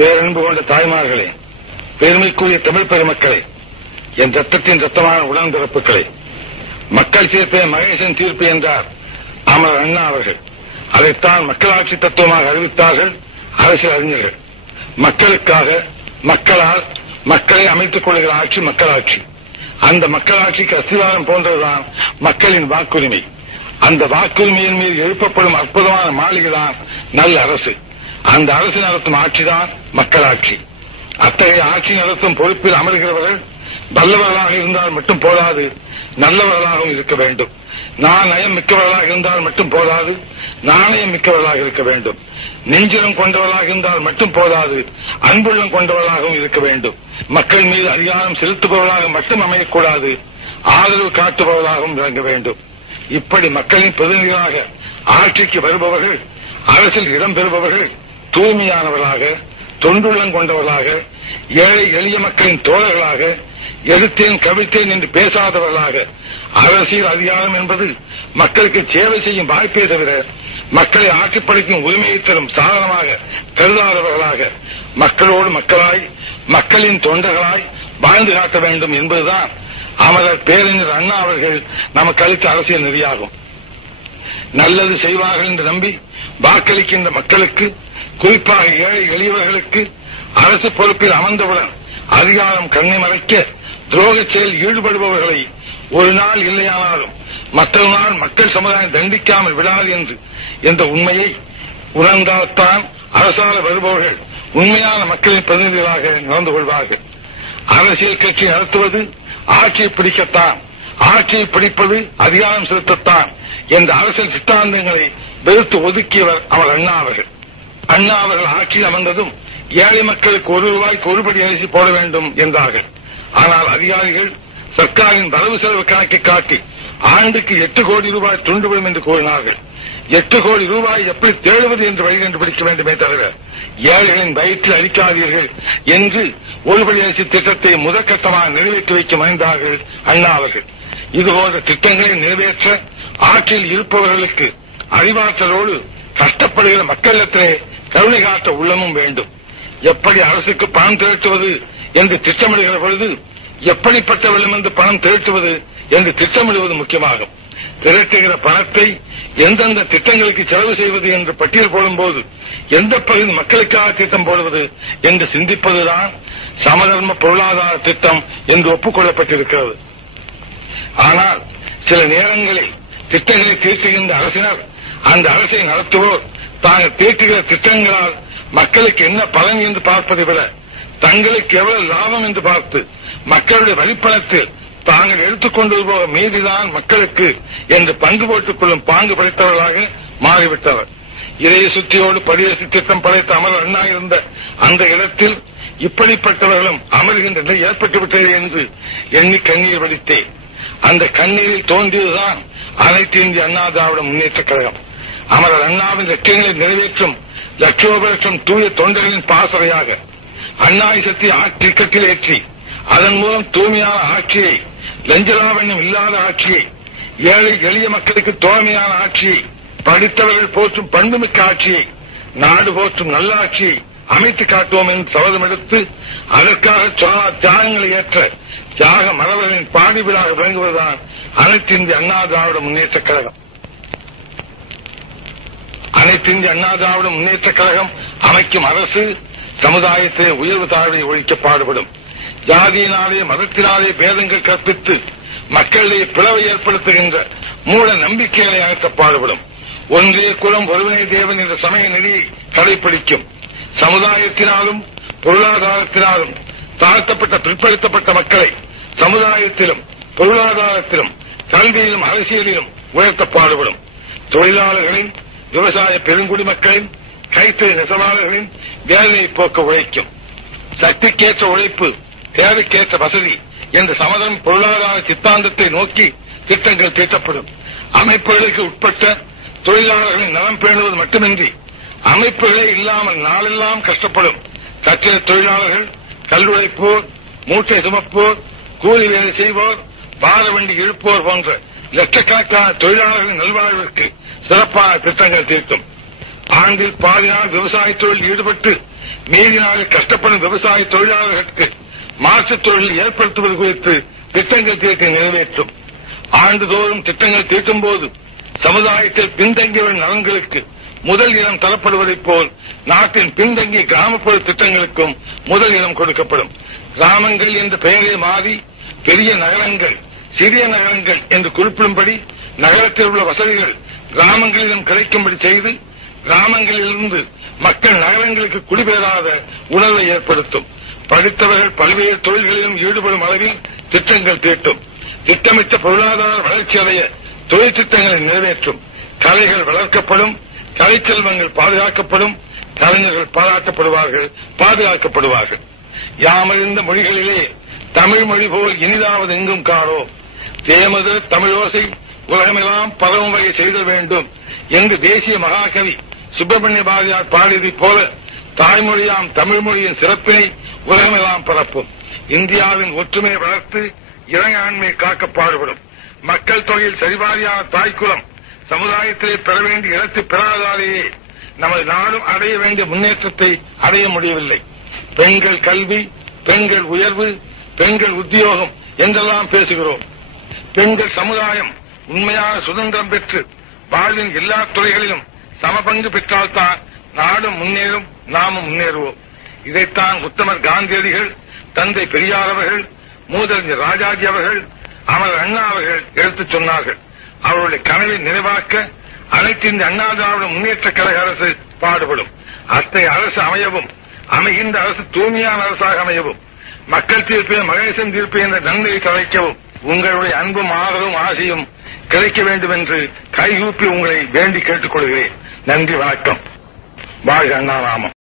பேரன்பு கொண்ட தாய்மார்களே, பெருமைக்குரிய தமிழ் பெருமக்களே, என் ரத்தத்தின் ரத்தமான உடன்பிறப்புகளே, மக்கள் தீர்ப்பே மகேசன் தீர்ப்பு என்றார் அமரர் அண்ணா அவர்கள். அதைத்தான் மக்களாட்சி தத்துவமாக அறிவித்தார்கள் அரசியல் அறிஞர்கள். மக்களுக்காக, மக்களால், மக்களை அமைத்துக் கொள்கிற ஆட்சி மக்களாட்சி. அந்த மக்களாட்சிக்கு அஸ்திவாரம் போன்றதுதான் மக்களின் வாக்குரிமை. அந்த வாக்குரிமையின் மீது எழுப்பப்படும் அற்புதமான மாளிகைதான் நல்ல அரசு. அந்த அரசு நடத்தும் ஆட்சிதான் மக்களாட்சி. அத்தகைய ஆட்சி நடத்தும் பொறுப்பில் அமர்கிறவர்கள் வல்லவர்களாக இருந்தால் மட்டும் போதாது, நல்லவர்களாகவும் இருக்க வேண்டும். நயம் மிக்கவர்களாக இருந்தால் மட்டும் போதாது, நாணயம் மிக்கவர்களாக இருக்க வேண்டும். நெஞ்சிலம் கொண்டவர்களாக இருந்தால் மட்டும் போதாது, அன்புள்ளம் கொண்டவர்களாகவும் இருக்க வேண்டும். மக்கள் மீது அதிகாரம் செலுத்துபவர்களாக மட்டும் அமையக்கூடாது, ஆதரவு காட்டுபவர்களாகவும் விளங்க வேண்டும். இப்படி மக்களின் பிரதிநிதிகளாக ஆட்சிக்கு வருபவர்கள், அரசில் இடம்பெறுபவர்கள் தூய்மையானவர்களாக, தொண்டுள்ளம் கொண்டவர்களாக, ஏழை எளிய மக்களின் தோழர்களாக, எதிர்த்தேன் கவிழ்த்தேன் என்று பேசாதவர்களாக, அரசியல் அதிகாரம் என்பது மக்களுக்கு சேவை செய்யும் வாய்ப்பே தவிர மக்களை ஆட்சிப்படைக்கும் உரிமையை தரும் சாதனமாக கருதாதவர்களாக, மக்களோடு மக்களாய், மக்களின் தொண்டர்களாய் வாழ்ந்து காட்ட வேண்டும் என்பதுதான் அமரர் பேரறிஞர் அண்ணா அவர்கள் நமக்கு அளித்த அரசியல் நெறியாகும். நல்லது செய்வார்கள் என்று நம்பி வாக்களிக்கின்ற மக்களுக்கு, குறிப்பாக ஏழை எளியவர்களுக்கு அரசு பொறுப்பில் அமர்ந்தவுடன் அதிகாரம் கண்ணை மறைக்க துரோக செயல் ஈடுபடுபவர்களை ஒரு நாள் இல்லையானாலும் மற்றொரு நாள் மக்கள் சமுதாயம் தண்டிக்காமல் விடாது என்ற உண்மையை உணர்ந்தால்தான் அரசால வருபவர்கள் உண்மையான மக்களின் பிரதிநிதிகளாக நடந்து கொள்வார்கள். அரசியல் கட்சி நடத்துவது ஆட்சியை பிடிக்கத்தான், ஆட்சியை பிடிப்பது அதிகாரம் செலுத்தத்தான் என்ற அரசியல் சித்தாந்தங்களை வெறுத்து ஒதுக்கியவர் அவர் அண்ணா அவர்கள். அண்ணா அவர்கள் ஆட்சியில் அமர்ந்ததும் ஏழை மக்களுக்கு ₹1 ஒருபடி அரிசி போட வேண்டும் என்றார்கள். ஆனால் அதிகாரிகள் சர்க்காரின் வரவு செலவு கணக்கை காட்டி ஆண்டுக்கு ₹8 கோடி துண்டுவிடும் என்று கூறினார்கள். ₹8 கோடி எப்படி தேடுவது என்று வழி கண்டுபிடிக்க வேண்டுமே தவிர ஏழைகளின் வயிற்றில் அடிக்காதீர்கள் என்று ஒருபடி அரிசி திட்டத்தை முதற்கட்டமாக நிறைவேற்றி வைக்க முயன்றார்கள் அண்ணா அவர்கள். இதுபோன்ற திட்டங்களை நிறைவேற்ற ஆட்சியில் இருப்பவர்களுக்கு அறிவாற்றலோடு கஷ்டப்படுகிற மக்களிடத்திலே கருணை காட்ட உள்ளமும் வேண்டும். எப்படி அரசுக்கு பணம் திரட்டுவது என்று திட்டமிடுகிற பொழுது எப்படிப்பட்ட வெள்ளமென்று பணம் திரட்டுவது என்று திட்டமிடுவது முக்கியமாகும். திரட்டுகிற பணத்தை எந்தெந்த திட்டங்களுக்கு செலவு செய்வது என்று பட்டியல் போடும்போது எந்த பகுதி மக்களுக்காக திட்டம் போடுவது என்று சிந்திப்பதுதான் சமதர்ம பொருளாதார திட்டம் என்று ஒப்புக்கொள்ளப்பட்டிருக்கிறது. ஆனால் சில நேரங்களில் திட்டங்களை தீர்த்துகின்ற அரசினர், அந்த அரசை நடத்துவோர் தாங்கள் தீர்த்துகிற திட்டங்களால் மக்களுக்கு என்ன பலன் என்று பார்ப்பதை விட தங்களுக்கு எவ்வளவு லாபம் என்று பார்த்து மக்களுடைய வரிப்பணத்தில் தாங்கள் எடுத்துக்கொண்டு போக மீதிதான் மக்களுக்கு என்று பங்கு போட்டுக் கொள்ளும் பாங்கு படைத்தவர்களாக மாறிவிட்டவர். இதய சுற்றியோடு பரிசு திட்டம் படைத்த அமரர் அண்ணா இருந்த அந்த இடத்தில் இப்படிப்பட்டவர்களும் அமர்கின்ற நிலை ஏற்பட்டுவிட்டது என்று எண்ணி கண்ணீர் வடித்தேன். அந்த கண்ணீரில் தோன்றியதுதான் அனைத்து இந்திய அண்ணா திராவிட முன்னேற்றக் கழகம். அமரர் அண்ணாவின் லட்சியங்களை நிறைவேற்றும் லட்சோபலட்சம் தூய தொண்டர்களின் பாசறையாக அண்ணாயிசத்தை திட்டத்தில் ஏற்றி அதன் மூலம் தூய்மையான ஆட்சியை, லஞ்சலாவண்யம் இல்லாத ஆட்சியை, ஏழை எளிய மக்களுக்கு தோழமையான ஆட்சியை, படித்தவர்கள் போற்றும் பண்புமிக்க ஆட்சியை, நாடு போற்றும் நல்ல ஆட்சியை அமைத்து காட்டுவோம் என்று சபதம் எடுத்து அதற்காக தியாகங்களை ஏற்ற தியாக மரபர்களின் பாடி விழாக விளங்குவதுதான் அனைத்து இந்திய அண்ணா திராவிட முன்னேற்றக் கழகம். அனைத்து இந்திய அண்ணா திராவிட முன்னேற்றக் கழகம் அமைக்கும் அரசு சமுதாயத்திலே உயர்வு தாழ்வை ஒழிக்க பாடுபடும். ஜாதியினாலே, மதத்தினாலே பேதங்கள் கற்பித்து மக்களிடையே பிளவை ஏற்படுத்துகின்ற மூட நம்பிக்கைகளை அகற்ற பாடுபடும். ஒன்றே குலம் ஒருவனே தேவன் என்ற சமய நெறியை கடைபிடிக்கும். சமுதாயத்தினாலும் பொருளாதாரத்தினாலும் தாழ்த்தப்பட்ட பிற்படுத்தப்பட்ட மக்களை சமுதாயத்திலும் பொருளாதாரத்திலும் கல்வியிலும் அரசியலிலும் உயர்த்த பாடுபடும். தொழிலாளர்களின், விவசாய பெருங்குடிமக்களின், கைத்தறி நெசவாளர்களின் வேதனையை போக்க உழைக்கும். சக்திக்கேற்ற உழைப்பு, தேவைக்கேற்ற வசதி என்ற சமதம் பொருளாதார சித்தாந்தத்தை நோக்கி திட்டங்கள் தீட்டப்படும். அமைப்புகளுக்கு உட்பட்ட தொழிலாளர்களின் நலம் பேணுவது மட்டுமின்றி அமைப்புகளே இல்லாமல் நாளெல்லாம் கஷ்டப்படும் கட்டிட தொழிலாளர்கள், கல்லுழைப்போர், மூட்டை சுமப்போர், கூலி வேலை செய்வோர், பார வண்டி இழுப்போர் போன்ற லட்சக்கணக்கான தொழிலாளர்களின் நல்வாழ்விற்கு சிறப்பான திட்டங்கள் தீர்க்கும். ஆண்டில் பாதி நாள் விவசாய தொழில் ஈடுபட்டு மீதி நாளில் கஷ்டப்படும் விவசாய தொழிலாளர்களுக்கு மாற்றுத் தொழில் ஏற்படுத்துவது குறித்து திட்டங்கள் தீர்த்து நிறைவேற்றும். ஆண்டுதோறும் திட்டங்கள் தீட்டும் போது சமுதாயத்தில் பின்தங்கியவரின் நலன்களுக்கு முதல் இடம் தரப்படுவதைப் போல் நாட்டின் பின்தங்கிய கிராமப்புற திட்டங்களுக்கும் முதல் இடம் கொடுக்கப்படும். கிராமங்கள் என்ற பெயரே மாறி பெரிய நகரங்கள், சிறிய நகரங்கள் என்று குறிப்பிடும்படி நகரத்தில் உள்ள வசதிகள் கிராமங்களிலும் கிடைக்கும்படி செய்து கிராமங்களிலிருந்து மக்கள் நகரங்களுக்கு குடிபெயராத உணர்வை ஏற்படுத்தும். படித்தவர்கள் பல்வேறு தொழில்களிலும் ஈடுபடும் அளவில் திட்டங்கள் தீட்டும். திட்டமிட்ட பொருளாதார வளர்ச்சி அடைய தொழில் திட்டங்களை நிறைவேற்றும். கலைகள் வளர்க்கப்படும், கலைச்செல்வங்கள் பாதுகாக்கப்படும், கலைஞர்கள் பாராட்டப்படுவார்கள், பாதுகாக்கப்படுவார்கள். யாமறிந்த மொழிகளிலே தமிழ் மொழி போல் இனிதாவது எங்கும் காணோ, தேமது தமிழோசை உலகமெல்லாம் பரவும் வகை செய்த வேண்டும் என்று தேசிய மகாகவி சுப்பிரமணிய பாரதியார் பாடியதைப் போல தாய்மொழியாம் தமிழ் மொழியின் சிறப்பினை உலகமெல்லாம் பரப்பும். இந்தியாவின் ஒற்றுமையை வளர்த்து இறையாண்மை காக்க பாடுபடும். மக்கள் தொகையில் சரிபாரியான தாய்க்குலம் சமுதாயத்திலே பெற வேண்டிய இடத்தை பெறாதாலேயே நமது நாடும் அடைய வேண்டிய முன்னேற்றத்தை அடைய முடியவில்லை. பெண்கள் கல்வி, பெண்கள் உயர்வு, பெண்கள் உத்தியோகம் என்றெல்லாம் பேசுகிறோம். பெண்கள் சமுதாயம் உண்மையான சுதந்திரம் பெற்று வாழ்வின் எல்லா துறைகளிலும் சமபங்கு பெற்றால்தான் நாடும் முன்னேறும், நாமும் முன்னேறுவோம். இதைத்தான் உத்தமர் காந்தியடிகள், தந்தை பெரியார் அவர்கள், மூதறிஞர் ராஜாஜி அவர்கள், அமரர் அண்ணா அவர்கள் எடுத்துச் சொன்னார்கள். அவருடைய கனவை நிறைவாக்க அனைத்து இந்த அண்ணா திராவிட முன்னேற்ற கழக அரசு பாடுபடும். அத்தகைய அரசு அமையவும், அமைகின்ற அரசு தூய்மையான அரசாக அமையவும், மக்கள் தீர்ப்பு மகேசன் தீர்ப்பு என்ற நன்மையை தலைக்கவும் உங்களுடைய அன்பும் ஆதரவும் ஆசையும் கிடைக்க வேண்டும் என்று கைகூப்பி உங்களை வேண்டி கேட்டுக் கொள்கிறேன். நன்றி, வணக்கம். வாழ்க அண்ணா நாமம்.